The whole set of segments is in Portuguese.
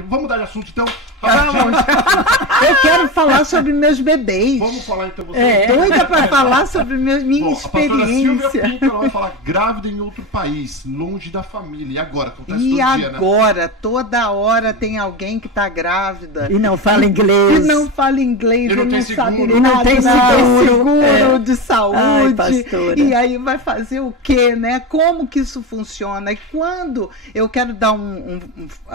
aqui. Vamos mudar de assunto, então? Vamos. Eu quero falar sobre meus bebês. Vamos falar, então. Você Doida para falar sobre minha experiência. A pastora Silvia Pinto, ela vai falar grávida em outro país, longe da família. E agora? Acontece todo dia, né? E agora? Toda hora tem alguém que tá grávida. E não fala inglês. E não fala inglês. E não tem sabe seguro. E não tem seguro de saúde. Ai, pastora. E aí vai fazer o quê, né? Como que isso funciona? E quando eu quero dar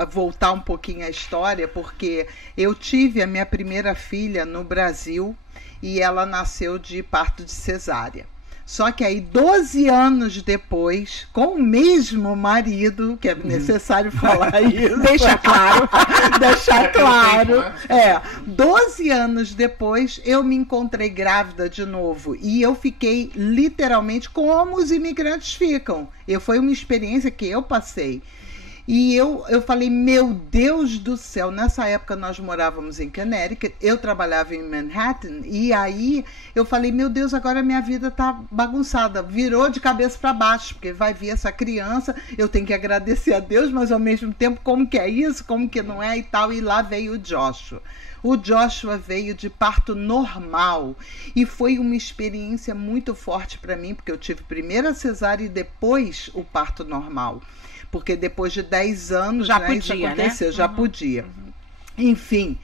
voltar um pouquinho a história, porque eu tive a minha primeira filha no Brasil e ela nasceu de parto de cesárea. Só que aí, 12 anos depois, com o mesmo marido, que é necessário falar isso. Deixa claro. Deixar claro. 12 anos depois, eu me encontrei grávida de novo. E eu fiquei literalmente como os imigrantes ficam. Foi uma experiência que eu passei. E eu falei, meu Deus do céu, nessa época nós morávamos em Connecticut, eu trabalhava em Manhattan, e aí eu falei, meu Deus, agora minha vida tá bagunçada, virou de cabeça para baixo, porque vai vir essa criança, eu tenho que agradecer a Deus, mas ao mesmo tempo, como que é isso, como que não é e tal, e lá veio o Joshua. O Joshua veio de parto normal e foi uma experiência muito forte para mim, porque eu tive primeiro a cesárea e depois o parto normal. Porque depois de 10 anos já podia, isso aconteceu, né? Já podia. Enfim,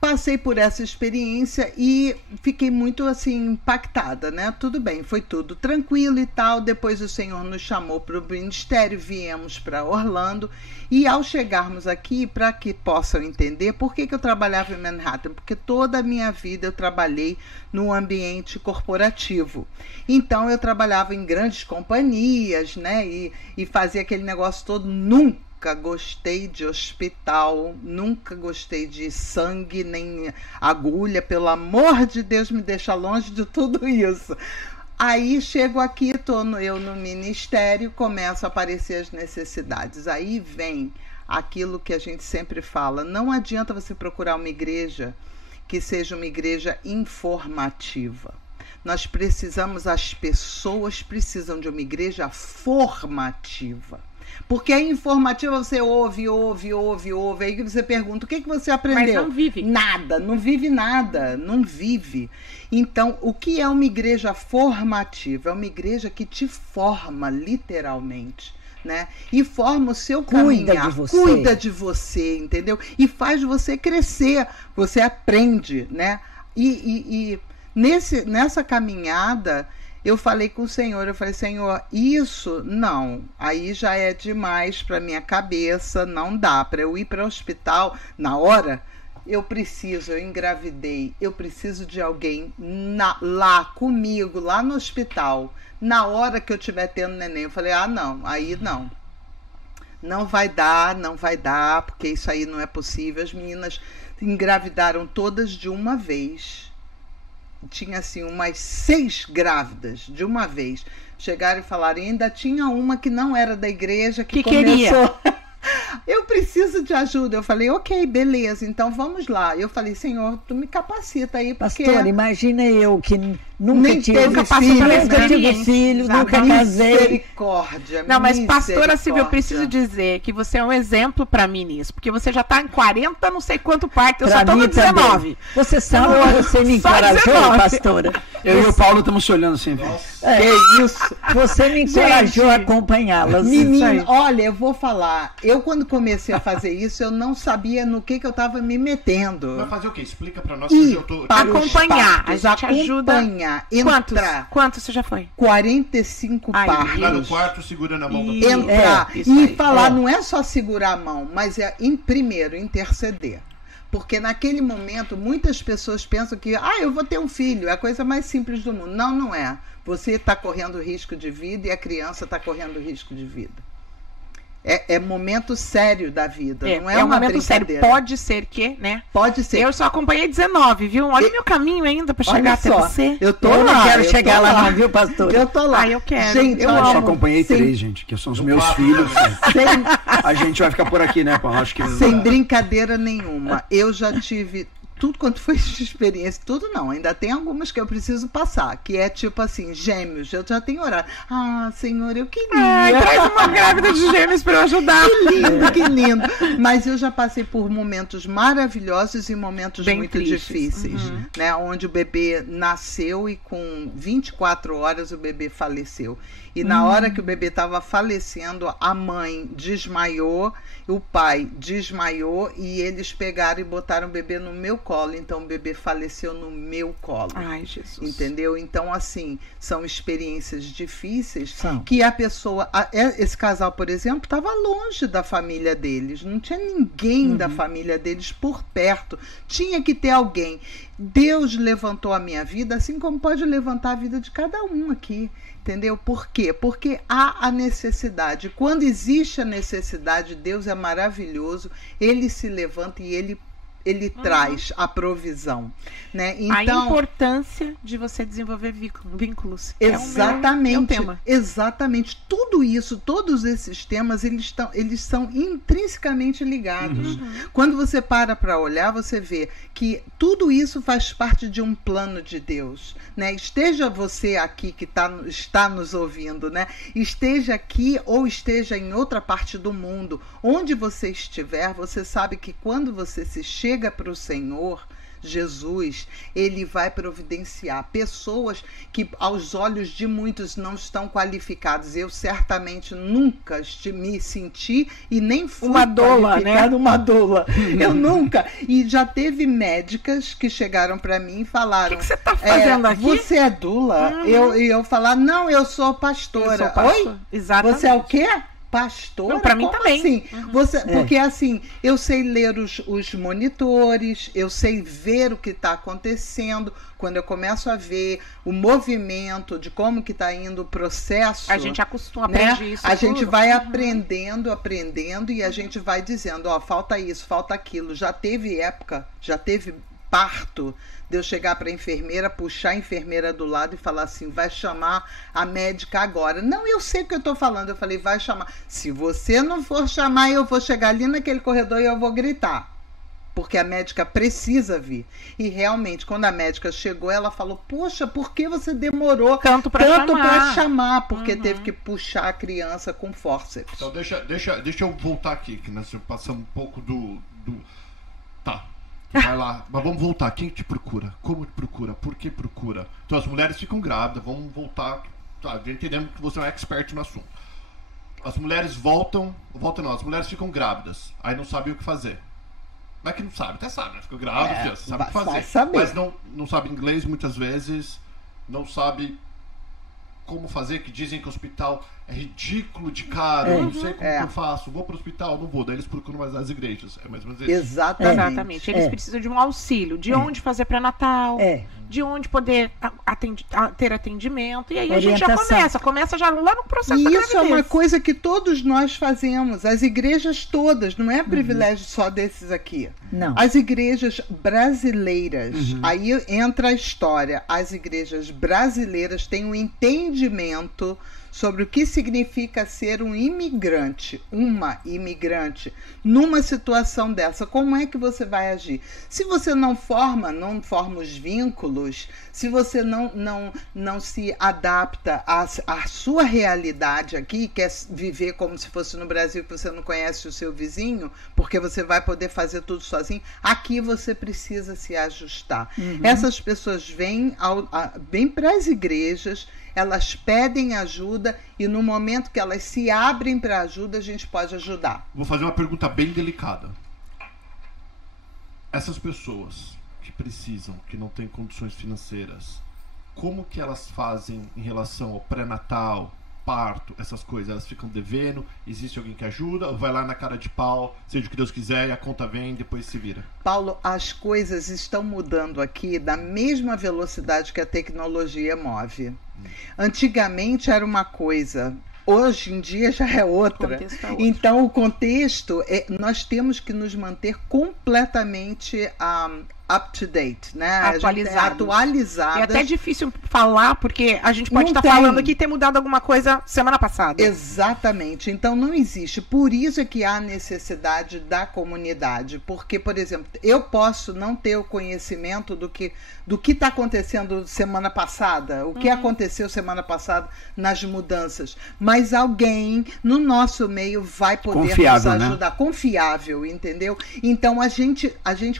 passei por essa experiência e fiquei muito assim impactada, né? Tudo bem, foi tudo tranquilo e tal. Depois o Senhor nos chamou para o ministério, viemos para Orlando e ao chegarmos aqui, para que possam entender por que eu trabalhava em Manhattan, porque toda a minha vida eu trabalhei no ambiente corporativo. Então eu trabalhava em grandes companhias, né? E fazia aquele negócio todo. Nunca gostei de hospital, nunca gostei de sangue, nem agulha, pelo amor de Deus, me deixa longe de tudo isso. Aí chego aqui, eu no ministério, começam a aparecer as necessidades. Aí vem aquilo que a gente sempre fala, não adianta você procurar uma igreja que seja uma igreja informativa. Nós precisamos, as pessoas precisam de uma igreja formativa. Porque a informativa você ouve, aí você pergunta, o que você aprendeu? Mas não vive. Nada, não vive nada, não vive. Então, o que é uma igreja formativa? É uma igreja que te forma, literalmente, né? E forma o seu caminhar, cuida de você, entendeu? E faz você crescer, você aprende, né? E nessa caminhada, eu falei com o Senhor, eu falei, Senhor, isso não, aí já é demais para minha cabeça, não dá para eu ir para o hospital na hora. Eu engravidei, eu preciso de alguém lá comigo, lá no hospital, na hora que eu estiver tendo neném. Eu falei, não, aí não. Não vai dar, porque isso aí não é possível. As meninas engravidaram todas de uma vez. Tinha assim umas 6 grávidas de uma vez. Chegaram e falaram, e ainda tinha uma que não era da igreja, que começou... Eu preciso de ajuda. Eu falei, ok, beleza, então vamos lá. Eu falei, Senhor, tu me capacita aí, porque... Pastora, imagina eu que nunca tive filho, nunca casei. Misericórdia. Não, mas pastora Silvia, eu preciso dizer que você é um exemplo para mim nisso, porque você já tá em 40, não sei quanto parto, eu só tô no 19. Também. Você sabe que você me encorajou, pastora? Eu e o Paulo estamos se olhando assim. Que isso? Você me encorajou a acompanhá-las. Menino, olha, eu vou falar. Eu, quando comecei a fazer isso, eu não sabia no que eu estava me metendo. Vai fazer o quê? Explica para nós. Que eu tô... Acompanhar. A gente ajuda. Entrar. Quantos você já foi? 45 partos. Lá no quarto, segurando a mão da pessoa. Entrar. E falar, não é só segurar a mão, mas é, primeiro, interceder. Porque naquele momento, muitas pessoas pensam que, eu vou ter um filho, é a coisa mais simples do mundo. Não, não é. Você está correndo risco de vida e a criança está correndo risco de vida. É momento sério da vida, não é uma momento brincadeira. Sério. Pode ser que, né? Pode ser. Eu só acompanhei 19, viu? Olha o meu caminho ainda para chegar até você. Eu não quero chegar lá, não, viu, pastor? Eu tô lá. Eu quero. Gente, eu só acompanhei 3, gente, que são os meus filhos. A gente vai ficar por aqui, né, Paulo? Acho que... Sem brincadeira nenhuma. Eu já tive tudo quanto foi de experiência, tudo não, ainda tem algumas que eu preciso passar, que é tipo assim, gêmeos, eu já tenho orado. Ah, Senhor, eu queria. Traz uma grávida de gêmeos para eu ajudar. Que lindo, que lindo. Mas eu já passei por momentos maravilhosos e momentos bem muito tristes. difíceis, né? Onde o bebê nasceu e com 24 horas o bebê faleceu. E na hora que o bebê estava falecendo, a mãe desmaiou, o pai desmaiou e eles pegaram e botaram o bebê no meu colo. Então o bebê faleceu no meu colo. Ai, Jesus. Entendeu? Então, assim, são experiências difíceis São. que a pessoa... Esse casal, por exemplo, estava longe da família deles. Não tinha ninguém da família deles por perto. Tinha que ter alguém. Deus levantou a minha vida, assim como pode levantar a vida de cada um aqui. Entendeu? Por quê? Porque há a necessidade. Quando existe a necessidade, Deus é maravilhoso, Ele se levanta e Ele traz a provisão, né? Então, a importância de você desenvolver vínculos. Exatamente. É o meu tema. Exatamente. Tudo isso, todos esses temas, eles são intrinsecamente ligados. Quando você para olhar, você vê que tudo isso faz parte de um plano de Deus, né? Esteja você aqui que está nos ouvindo, né? Esteja aqui ou esteja em outra parte do mundo, onde você estiver, você sabe que quando você se chega para o Senhor Jesus, Ele vai providenciar pessoas que aos olhos de muitos não estão qualificados. Eu certamente nunca me senti e nem fui uma doula, né? Uma doula. Eu nunca. E já teve médicas que chegaram para mim e falaram: o que você está fazendo aqui? Você é doula? Eu falar: não, eu sou pastora. Eu sou pastor. Oi? Exatamente. Você é o quê? Pastora? Para mim como também. Assim? Porque assim, eu sei ler os monitores, eu sei ver o que está acontecendo. Quando eu começo a ver o movimento de como que está indo o processo, a gente acostuma, né? aprende isso. A gente vai aprendendo e a gente vai dizendo, ó, falta isso, falta aquilo. Já teve parto de eu chegar para a enfermeira, puxar a enfermeira do lado e falar assim: vai chamar a médica agora. Não, eu sei o que eu estou falando. Eu falei: vai chamar. Se você não for chamar, eu vou chegar ali naquele corredor e eu vou gritar. Porque a médica precisa vir. E realmente, quando a médica chegou, ela falou: poxa, por que você demorou tanto para chamar? Porque teve que puxar a criança com forceps. Então deixa eu voltar aqui, que nós passamos um pouco do... Tá. Vai lá, mas vamos voltar. Quem te procura? Como te procura? Por que procura? Então as mulheres ficam grávidas, vamos voltar. Tá, já entendemos que você é um expert no assunto. As mulheres as mulheres ficam grávidas, aí não sabem o que fazer. Não é que não sabe, até sabe, né? Fica grávida, sabe o que fazer. Mas não sabe inglês muitas vezes, não sabe como fazer, que dizem que o hospital é ridículo de caro, eu não sei como que eu faço, vou pro hospital, não vou, daí eles procuram mais as igrejas, é mais ou menos isso. Exatamente. Eles precisam de um auxílio, de onde fazer pré-natal, de onde poder ter atendimento, e aí a gente já começa já lá no processo da gravidez. Isso é uma coisa que todos nós fazemos, as igrejas todas, não é privilégio só desses aqui. Não. As igrejas brasileiras, aí entra a história, as igrejas brasileiras têm um entendimento sobre o que significa ser um imigrante, uma imigrante, numa situação dessa. Como é que você vai agir? Se você não forma os vínculos, se você não se adapta à sua realidade aqui, quer viver como se fosse no Brasil, que você não conhece o seu vizinho, porque você vai poder fazer tudo sozinho, aqui você precisa se ajustar. Essas pessoas vêm para as igrejas, elas pedem ajuda e no momento que elas se abrem para ajuda, a gente pode ajudar. Vou fazer uma pergunta bem delicada. Essas pessoas que precisam, que não têm condições financeiras, como que elas fazem em relação ao pré-natal, parto, essas coisas? Elas ficam devendo? Existe alguém que ajuda? Ou vai lá na cara de pau, seja o que Deus quiser, e a conta vem e depois se vira? Paulo, as coisas estão mudando aqui da mesma velocidade que a tecnologia move. Antigamente era uma coisa, hoje em dia já é outra. Então o contexto nós temos que nos manter completamente up to date, né? Atualizadas. É até difícil falar, porque a gente pode estar falando aqui e ter mudado alguma coisa semana passada. Exatamente. Então não existe. Por isso é que há necessidade da comunidade. Porque, por exemplo, eu posso não ter o conhecimento do que está acontecendo semana passada, o que aconteceu semana passada nas mudanças. Mas alguém no nosso meio vai poder nos ajudar. Né? Confiável, entendeu? Então a gente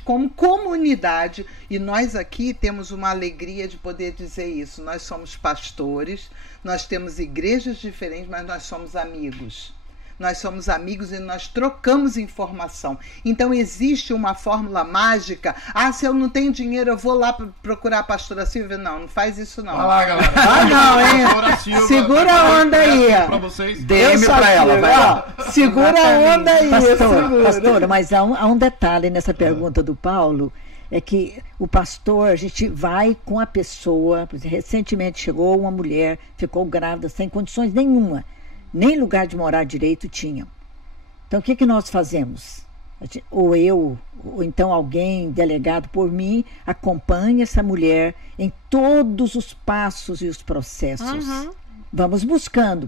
como comunidade, e nós aqui temos uma alegria de poder dizer isso. Nós somos pastores, nós temos igrejas diferentes, mas nós somos amigos. Nós somos amigos e nós trocamos informação. Então existe uma fórmula mágica. Se eu não tenho dinheiro, eu vou lá procurar a pastora Silvia. Não faz isso não. Vai lá, galera. Não, hein? Segura a onda aí. Pra vocês. DM pra ela. Vai lá. Segura a onda aí. Pastora, mas há um detalhe nessa pergunta do Paulo. É que o pastor, a gente vai com a pessoa. Recentemente chegou uma mulher, ficou grávida, sem condições nenhuma. Nem lugar de morar direito tinham. Então, o que nós fazemos? Ou eu, ou então alguém delegado por mim, acompanha essa mulher em todos os passos e os processos. Vamos buscando.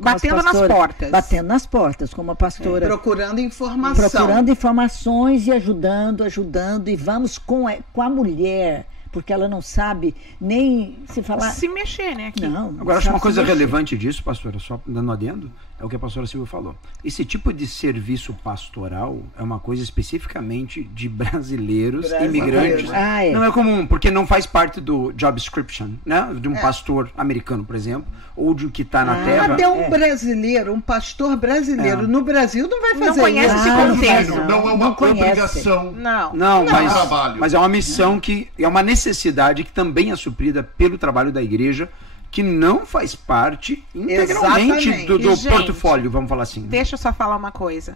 Batendo nas portas. Batendo nas portas, como a pastora. Procurando informação. Procurando informações e ajudando. E vamos com a mulher, porque ela não sabe nem se falar. Se mexer, né? Aqui. Não. Agora, acho uma coisa relevante disso, pastora, só dando adendo, é o que a pastora Silvia falou. Esse tipo de serviço pastoral é uma coisa especificamente de brasileiros. Imigrantes. Não é comum, porque não faz parte do job description, né? De um pastor americano, por exemplo, ou de que está na terra. Até um brasileiro, um pastor brasileiro no Brasil não vai fazer isso. Não conhece esse contexto. Não é uma obrigação. Não, mas é uma missão que é uma necessidade que também é suprida pelo trabalho da igreja, que não faz parte integralmente do portfólio, vamos falar assim. Deixa eu só falar uma coisa.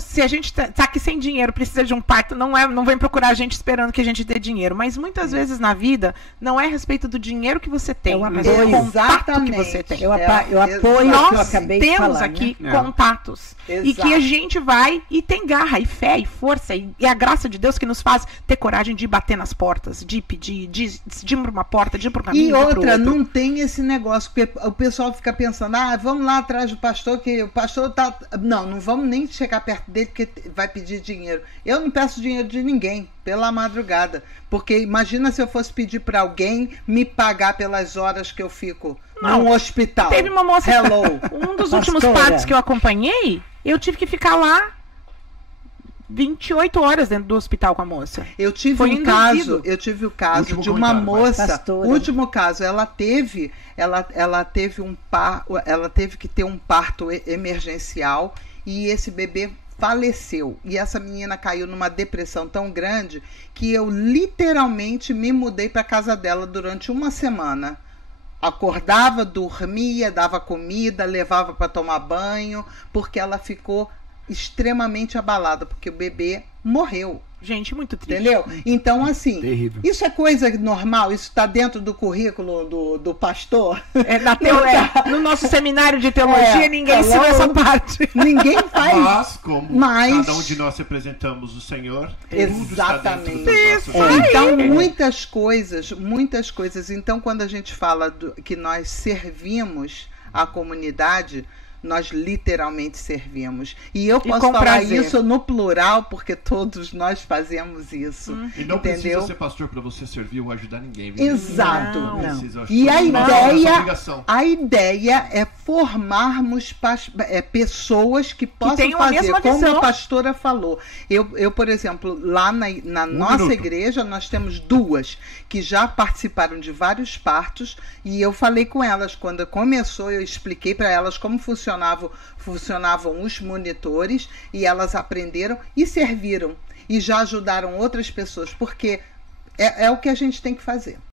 Se a gente tá aqui sem dinheiro, precisa de um parto, não vem procurar a gente esperando que a gente dê dinheiro. Mas muitas vezes na vida não é a respeito do dinheiro que você tem, mas é o contato que você tem. Eu apoio o que eu acabei de falar. Nós temos aqui contatos. E que a gente vai e tem garra, e fé, e força, e a graça de Deus que nos faz ter coragem de bater nas portas, de pedir, de ir para uma porta, de ir para o caminho. E outra, não tem esse negócio, porque o pessoal fica pensando, vamos lá atrás do pastor, que o pastor tá. Não vamos nem chegar perto dele porque vai pedir dinheiro. Eu não peço dinheiro de ninguém pela madrugada, porque imagina se eu fosse pedir para alguém me pagar pelas horas que eu fico num hospital. Teve uma moça, um dos últimos partos que eu acompanhei, eu tive que ficar lá 28 horas dentro do hospital com a moça. Eu tive o caso de uma moça, o último caso, ela teve que ter um parto emergencial e esse bebê faleceu. E essa menina caiu numa depressão tão grande que eu literalmente me mudei para casa dela durante uma semana. Acordava, dormia, dava comida, levava para tomar banho, porque ela ficou extremamente abalada, porque o bebê morreu. Gente, muito triste. Entendeu? Então, assim, terrível. Isso é coisa normal? Isso está dentro do currículo do pastor? No nosso seminário de teologia, ninguém ensina essa parte. Ninguém faz. Mas, como cada um de nós representamos o Senhor, exatamente. Tudo está dentro dos Então, muitas coisas. Então, quando a gente fala que nós servimos a comunidade, nós literalmente servimos. E eu posso falar isso no plural, porque todos nós fazemos isso. E não precisa ser pastor para você servir ou ajudar ninguém. Exato. Não. E a ideia é formarmos pessoas que possam fazer, como a pastora falou. Eu, por exemplo, lá na nossa igreja, nós temos duas que já participaram de vários partos, e eu falei com elas, quando começou, eu expliquei para elas como funcionavam os monitores, e elas aprenderam e serviram, e já ajudaram outras pessoas, porque é o que a gente tem que fazer.